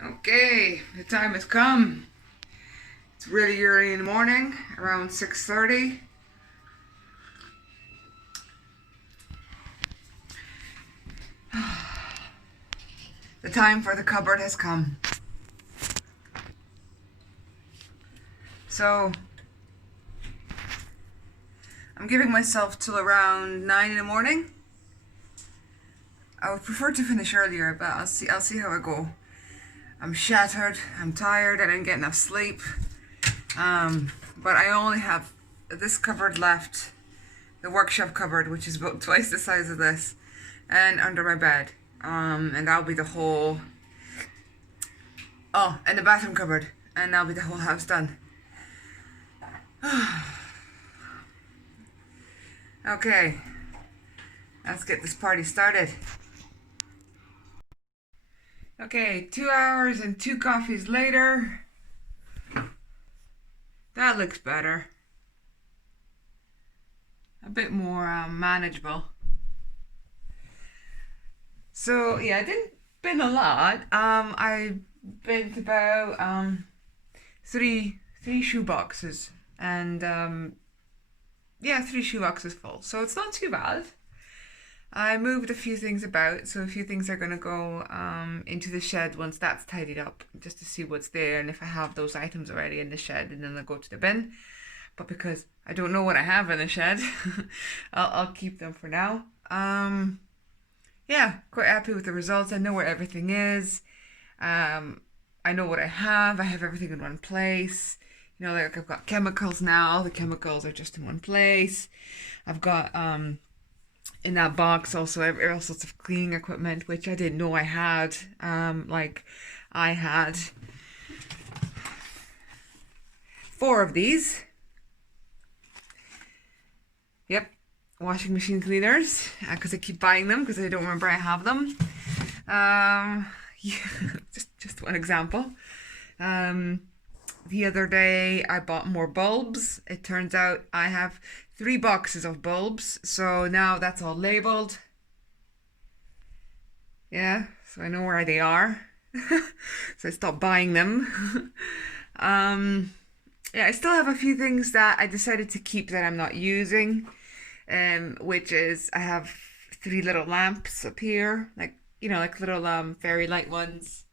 Okay, the time has come. It's really early in the morning, around 6:30. The time for the cupboard has come. So, I'm giving myself till around 9 in the morning. I would prefer to finish earlier, but I'll see how I go. I'm shattered, I'm tired, I didn't get enough sleep. But I only have this cupboard left, the workshop cupboard, which is about twice the size of this, and under my bed. And that'll be the whole. Oh, and the bathroom cupboard, and that'll be the whole house done. Okay, let's get this party started. Okay, 2 hours and two coffees later. That looks better. A bit more manageable. So yeah, I didn't bin a lot. I bent about three shoe boxes, and yeah, three shoe boxes full. So it's not too bad. I moved a few things about, so a few things are gonna go into the shed once that's tidied up, just to see what's there and if I have those items already in the shed, and then they'll go to the bin. But because I don't know what I have in the shed, I'll keep them for now. Yeah, quite happy with the results. I know where everything is. I know what I have. I have everything in one place. Like I've got chemicals now. All the chemicals are just in one place. I've got in that box also all sorts of cleaning equipment, which I didn't know I had. Like I had four of these. Yep, washing machine cleaners, because I keep buying them because I don't remember I have them. Yeah, just one example. The other day I bought more bulbs. It turns out I have 3 boxes of bulbs, so now that's all labeled. Yeah, so I know where they are. So I stopped buying them. Yeah, I still have a few things that I decided to keep that I'm not using, which is I have 3 little lamps up here, like little fairy light ones.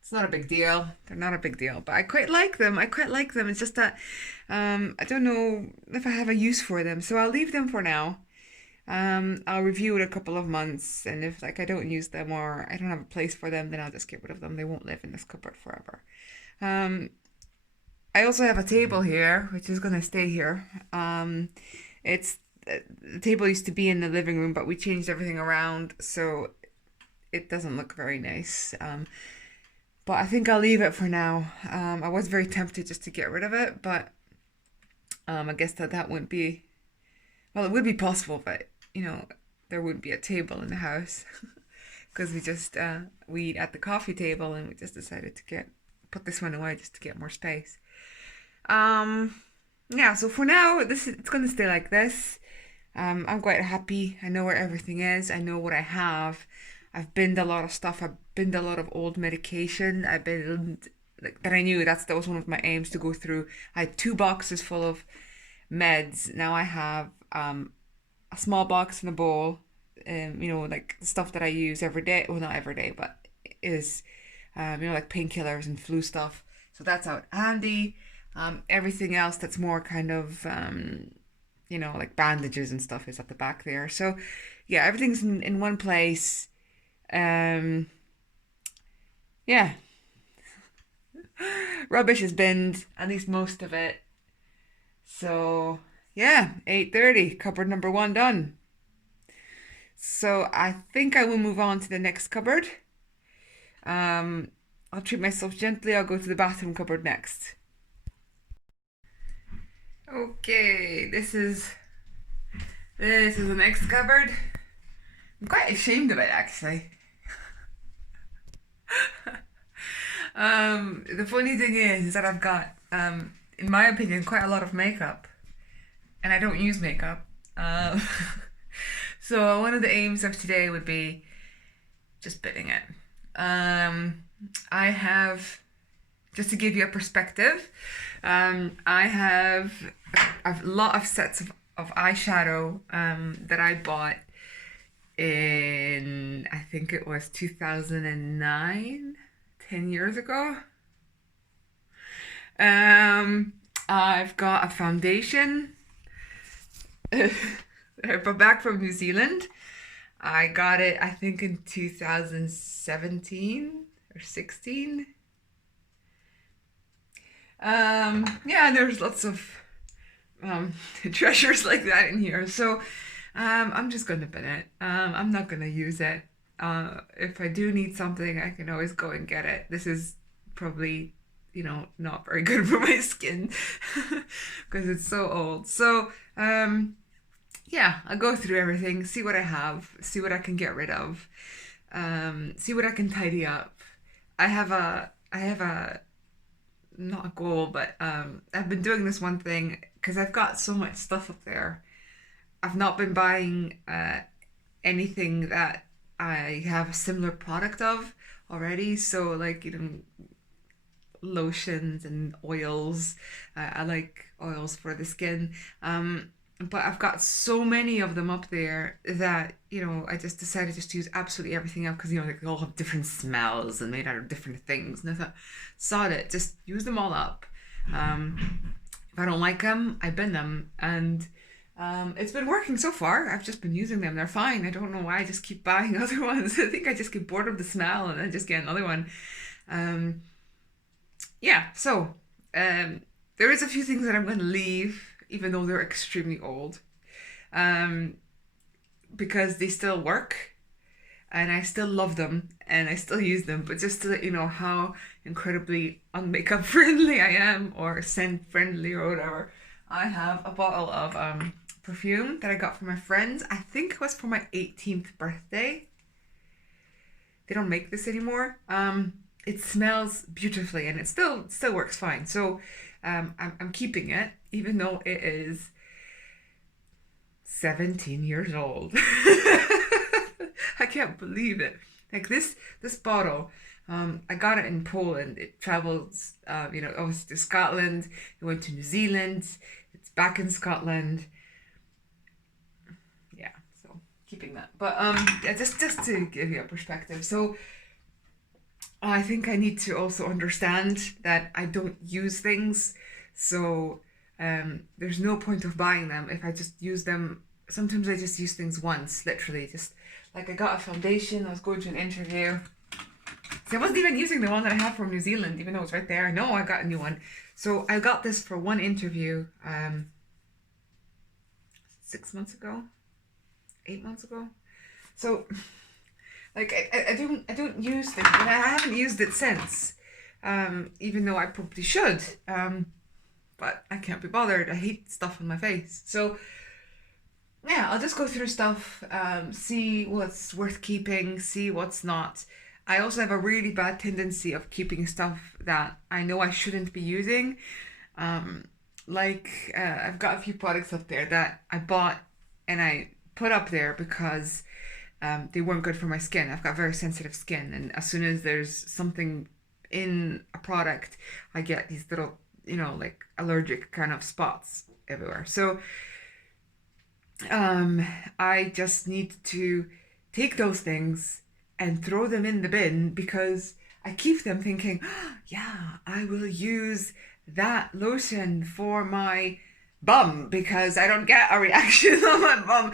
It's not a big deal. They're not a big deal, but I quite like them. I quite like them. It's just that I don't know if I have a use for them, so I'll leave them for now. I'll review it a couple of months, and if I don't use them or I don't have a place for them, then I'll just get rid of them. They won't live in this cupboard forever. Um, I also have a table here, which is gonna stay here. It's the table used to be in the living room, but we changed everything around, so it doesn't look very nice. But I think I'll leave it for now. I was very tempted just to get rid of it, but I guess that wouldn't be. Well, it would be possible, but there wouldn't be a table in the house because we eat at the coffee table, and we just decided to get put this one away just to get more space. Um, yeah. So for now, it's gonna stay like this. I'm quite happy. I know where everything is. I know what I have. I've binned a lot of stuff. I've binned a lot of old medication. I've been like that. I knew that was one of my aims to go through. I had 2 boxes full of meds. Now I have a small box in a bowl. Like stuff that I use every day. Well, not every day, but is like painkillers and flu stuff. So that's out handy. Everything else that's more kind of like bandages and stuff is at the back there. So yeah, everything's in one place. Um, yeah, rubbish is binned, at least most of it. So yeah, 8:30, cupboard number one done. So I think I will move on to the next cupboard. Um, I'll treat myself gently. I'll go to the bathroom cupboard next. Okay, this is the next cupboard. I'm quite ashamed of it actually. The funny thing is that I've got, in my opinion, quite a lot of makeup, and I don't use makeup. Um, so one of the aims of today would be just bitting it. Um, I have, just to give you a perspective, I have a lot of sets of eyeshadow that I bought in, I think it was 2009, 10 years ago. I've got a foundation that I brought back from New Zealand. I got it, I think, in 2017 or 16. Yeah, there's lots of treasures like that in here. So I'm just gonna bin it. I'm not gonna use it. If I do need something, I can always go and get it. This is probably, not very good for my skin because it's so old. So yeah, I'll go through everything, see what I have, see what I can get rid of, see what I can tidy up. I have a not a goal, but I've been doing this one thing because I've got so much stuff up there. I've not been buying anything that I have a similar product of already. So like, lotions and oils. I like oils for the skin. But I've got so many of them up there that, I just decided just to use absolutely everything up because, they all have different smells and made out of different things. And I thought, sod it, just use them all up. If I don't like them, I bin them. And it's been working so far. I've just been using them. They're fine. I don't know why I just keep buying other ones. I think I just get bored of the smell and then just get another one. Yeah, so there is a few things that I'm going to leave, even though they're extremely old, um, because they still work and I still love them and I still use them. But just to let you know how incredibly unmakeup friendly I am, or scent friendly or whatever, I have a bottle of perfume that I got from my friends. I think it was for my 18th birthday. They don't make this anymore. It smells beautifully and it still works fine. So I'm keeping it, even though it is 17 years old. I can't believe it. Like this bottle, I got it in Poland. It travels, obviously to Scotland. It went to New Zealand. It's back in Scotland. Yeah, so keeping that. But yeah, just to give you a perspective. So I think I need to also understand that I don't use things. So there's no point of buying them if I just use them. Sometimes I just use things once, literally. Just like I got a foundation, I was going to an interview. So I wasn't even using the one that I have from New Zealand, even though it's right there. No, I got a new one. So I got this for one interview 6 months ago, 8 months ago. So like I don't use things, and I haven't used it since. Even though I probably should. But I can't be bothered. I hate stuff on my face. So yeah, I'll just go through stuff, see what's worth keeping, see what's not. I also have a really bad tendency of keeping stuff that I know I shouldn't be using. I've got a few products up there that I bought and I put up there because they weren't good for my skin. I've got very sensitive skin, and as soon as there's something in a product, I get these little, like allergic kind of spots everywhere. So I just need to take those things and throw them in the bin because I keep them thinking, "Oh, yeah, I will use that lotion for my bum because I don't get a reaction on my bum."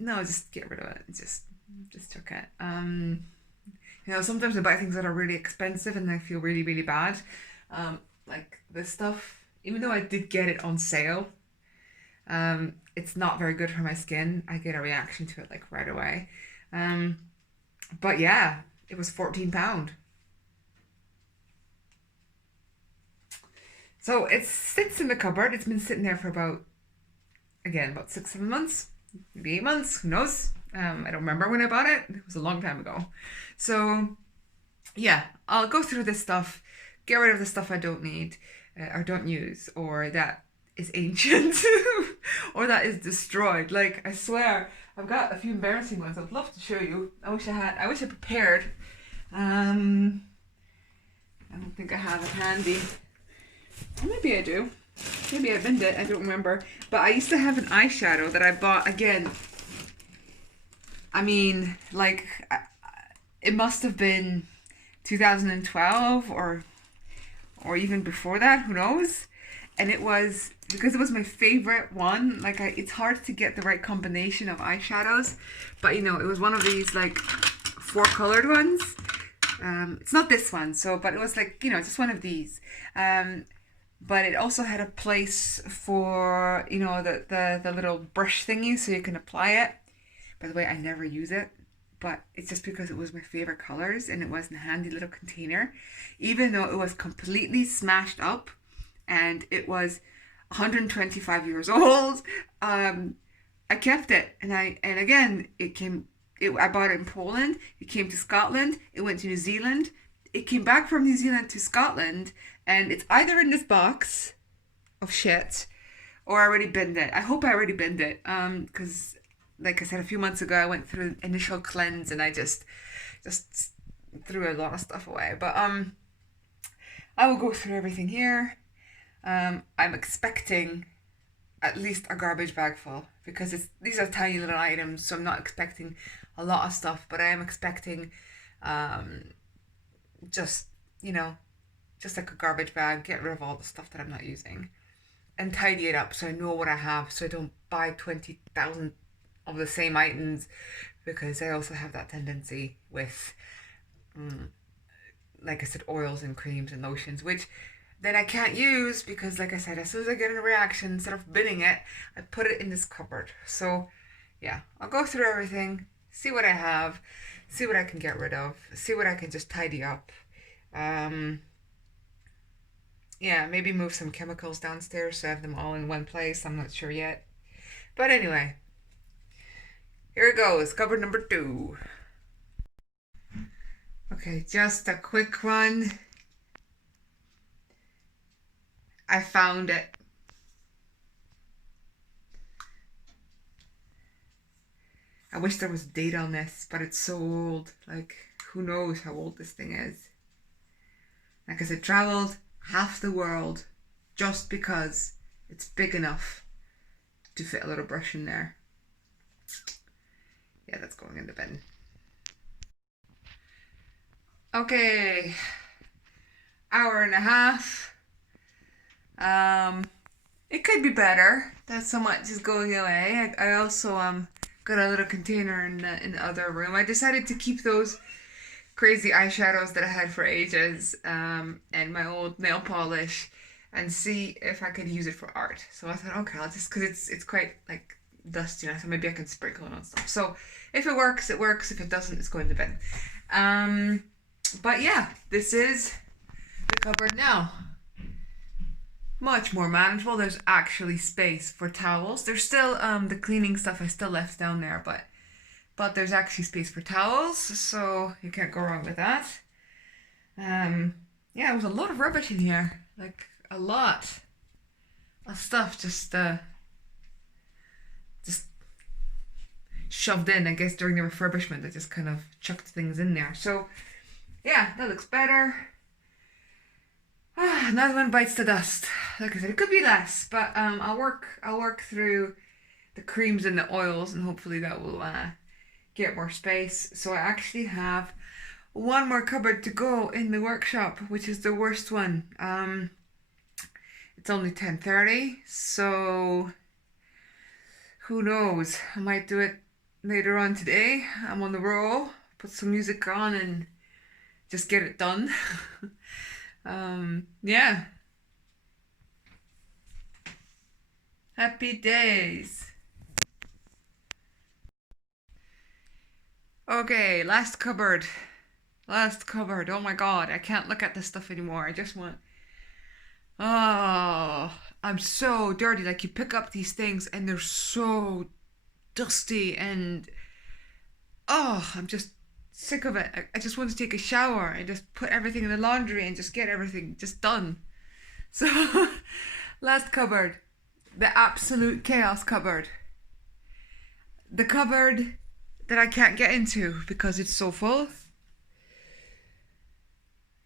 No, just get rid of it. Just took it. Sometimes I buy things that are really expensive and I feel really, really bad. Like this stuff, even though I did get it on sale, it's not very good for my skin. I get a reaction to it like right away. But yeah, it was £14. So it sits in the cupboard. It's been sitting there for about 6, 7 months, maybe 8 months. Who knows? I don't remember when I bought it. It was a long time ago. So yeah, I'll go through this stuff, get rid of the stuff I don't need or don't use, or that is ancient or that is destroyed. Like, I swear, I've got a few embarrassing ones I'd love to show you. I wish I prepared. have it handy. Or maybe I do. Maybe I binned it. I don't remember. But I used to have an eyeshadow that I bought again. I mean, like, it must have been 2012 or even before that. Who knows? And it was because it was my favorite one. Like, it's hard to get the right combination of eyeshadows, but you know, it was one of these like four colored ones. It's not this one, so but it was like, you know, just one of these. But it also had a place for, you know, the little brush thingy so you can apply it. By the way, I never use it, but it's just because it was my favorite colors and it was in a handy little container, even though it was completely smashed up and it was 125 years old. I kept it, and again, I bought it in Poland. It came to Scotland. It went to New Zealand. It came back from New Zealand to Scotland, and it's either in this box of shit or I already binned it. I hope I already binned it. Because like I said a few months ago, I went through an initial cleanse and I just threw a lot of stuff away. But I will go through everything here. I'm expecting at least a garbage bag full because these are tiny little items, so I'm not expecting a lot of stuff, but I am expecting just, you know, just like a garbage bag, get rid of all the stuff that I'm not using and tidy it up so I know what I have, so I don't buy 20,000 of the same items, because I also have that tendency with like I said, oils and creams and lotions, which then I can't use because, like I said, as soon as I get a reaction, instead of binning it, I put it in this cupboard. So yeah, I'll go through everything, see what I have, see what I can get rid of, see what I can just tidy up. Yeah, maybe move some chemicals downstairs so I have them all in one place. I'm not sure yet. But anyway, here it goes, cupboard number 2. Okay, just a quick one. I found it. I wish there was a date on this, but it's so old. Like, who knows how old this thing is. Like I said, traveled half the world just because it's big enough to fit a little brush in there. Yeah, that's going in the bin. Okay, hour and a half. It could be better. That so much is going away. I also got a little container in the other room. I decided to keep those crazy eyeshadows that I had for ages, and my old nail polish, and see if I could use it for art. So I thought, okay, I'll just, because it's quite like dusty, and I thought maybe I can sprinkle it on stuff. So if it works, it works. If it doesn't, it's going to the bin. But yeah, this is the cupboard now. Much more manageable. There's actually space for towels. There's still the cleaning stuff I still left down there, but there's actually space for towels, so you can't go wrong with that. Yeah, there was a lot of rubbish in here, like a lot of stuff just shoved in. I guess during the refurbishment, I just kind of chucked things in there. So yeah, that looks better. Another one bites the dust. Like I said, it could be less, but I'll work through the creams and the oils, and hopefully that will get more space. So I actually have one more cupboard to go in the workshop, which is the worst one. It's only 10:30, so who knows? I might do it later on today. I'm on the roll. Put some music on and just get it done. Yeah. Happy days. Okay, last cupboard. Last cupboard. Oh my God, I can't look at this stuff anymore. I just want... Oh, I'm so dirty. Like, you pick up these things and they're so dusty and... Oh, I'm just sick of it. I just want to take a shower and just put everything in the laundry and just get everything just done. So, last cupboard. The absolute chaos cupboard. The cupboard that I can't get into because it's so full.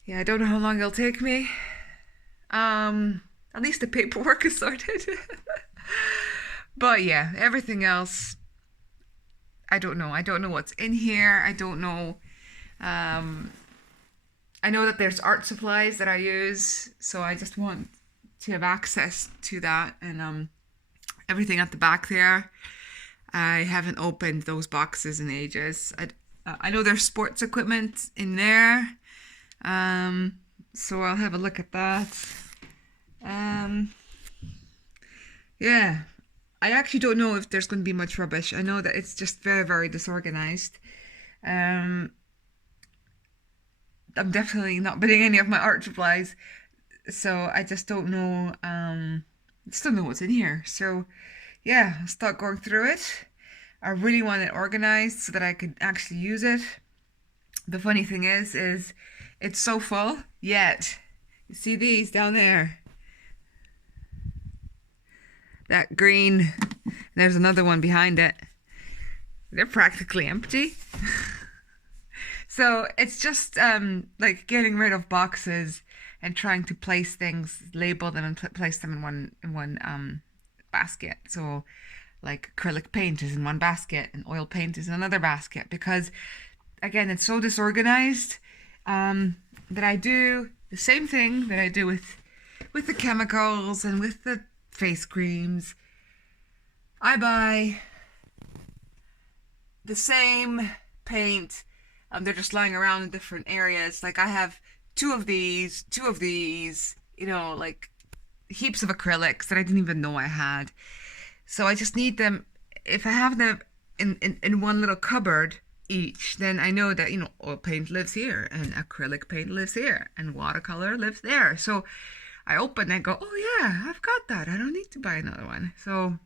Yeah, I don't know how long it'll take me. Um, at least the paperwork is sorted. But yeah, everything else, I don't know. I don't know what's in here. I don't know. Um, I know that there's art supplies that I use, so I just want to have access to that and everything at the back there. I haven't opened those boxes in ages. I know there's sports equipment in there, um, so I'll have a look at that. Um, yeah, I actually don't know if there's going to be much rubbish. I know that it's just very, very disorganized. Um, I'm definitely not putting any of my art supplies, so I just don't know. I just don't know what's in here. So yeah, I'll start going through it. I really want it organized so that I could actually use it. The funny thing is it's so full yet. You see these down there? That green. There's another one behind it. They're practically empty. So it's just like getting rid of boxes and trying to place things, label them, and place them in one basket. So like acrylic paint is in one basket and oil paint is in another basket because again it's so disorganized that I do the same thing that I do with the chemicals and with the face creams. I buy the same paint. They're just lying around in different areas. Like I have two of these, like heaps of acrylics that I didn't even know I had. So I just need them. If I have them in one little cupboard each, then I know that, oil paint lives here and acrylic paint lives here and watercolor lives there. So I open and go, oh yeah, I've got that. I don't need to buy another one. So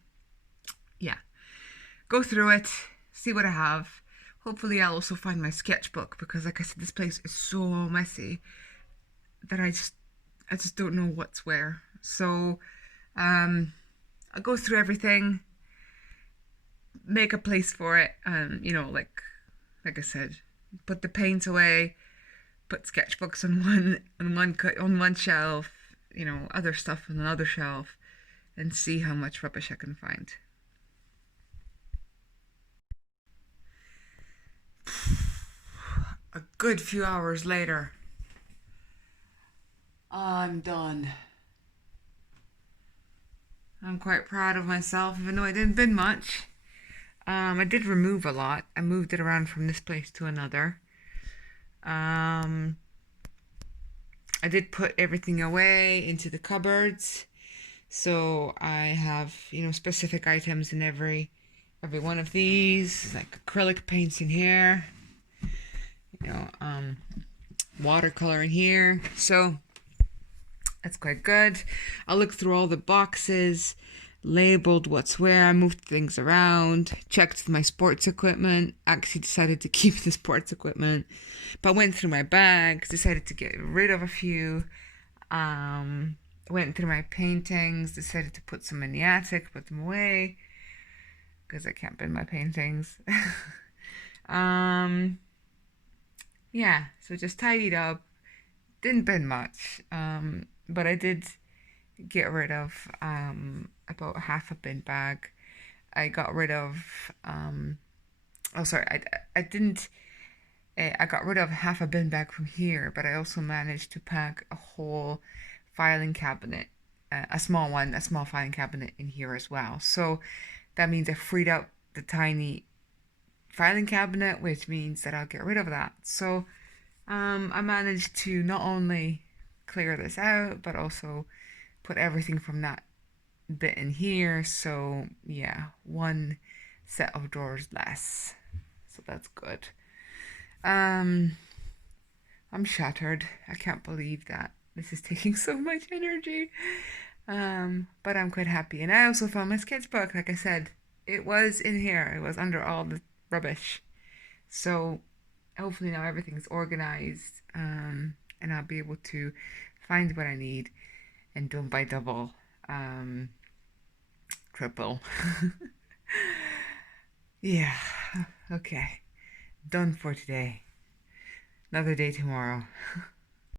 yeah, go through it, see what I have. Hopefully I'll also find my sketchbook because like I said, this place is so messy that I just don't know what's where. So I'll go through everything, make a place for it, like I said, put the paint away, put sketchbooks on one shelf, other stuff on another shelf, and see how much rubbish I can find. A good few hours later, I'm done. I'm quite proud of myself, even though I didn't bin much. I did remove a lot. I moved it around from this place to another. Um, I did put everything away into the cupboards. So I have, specific items in every one of these, like acrylic paints in here, you know, um, watercolor in here. So that's quite good. I looked through all the boxes, labeled what's where. I moved things around, checked my sports equipment. Actually decided to keep the sports equipment, but went through my bags, decided to get rid of a few. Went through my paintings, decided to put some in the attic, put them away because I can't bin my paintings. um, yeah, so just tidied up. Didn't bin much, but I did get rid of about half a bin bag. I got rid of oh sorry, I didn't I got rid of half a bin bag from here, but I also managed to pack a whole filing cabinet, a small filing cabinet in here as well. So that means I freed up the tiny filing cabinet, which means that I'll get rid of that. So I managed to not only clear this out, but also put everything from that bit in here. So yeah, one set of drawers less. So that's good. Um, I'm shattered. I can't believe that this is taking so much energy. But I'm quite happy. And I also found my sketchbook. Like I said, it was in here. It was under all the rubbish. So hopefully now everything's organized. And I'll be able to find what I need and don't buy double, triple. Yeah. Okay. Done for today. Another day tomorrow.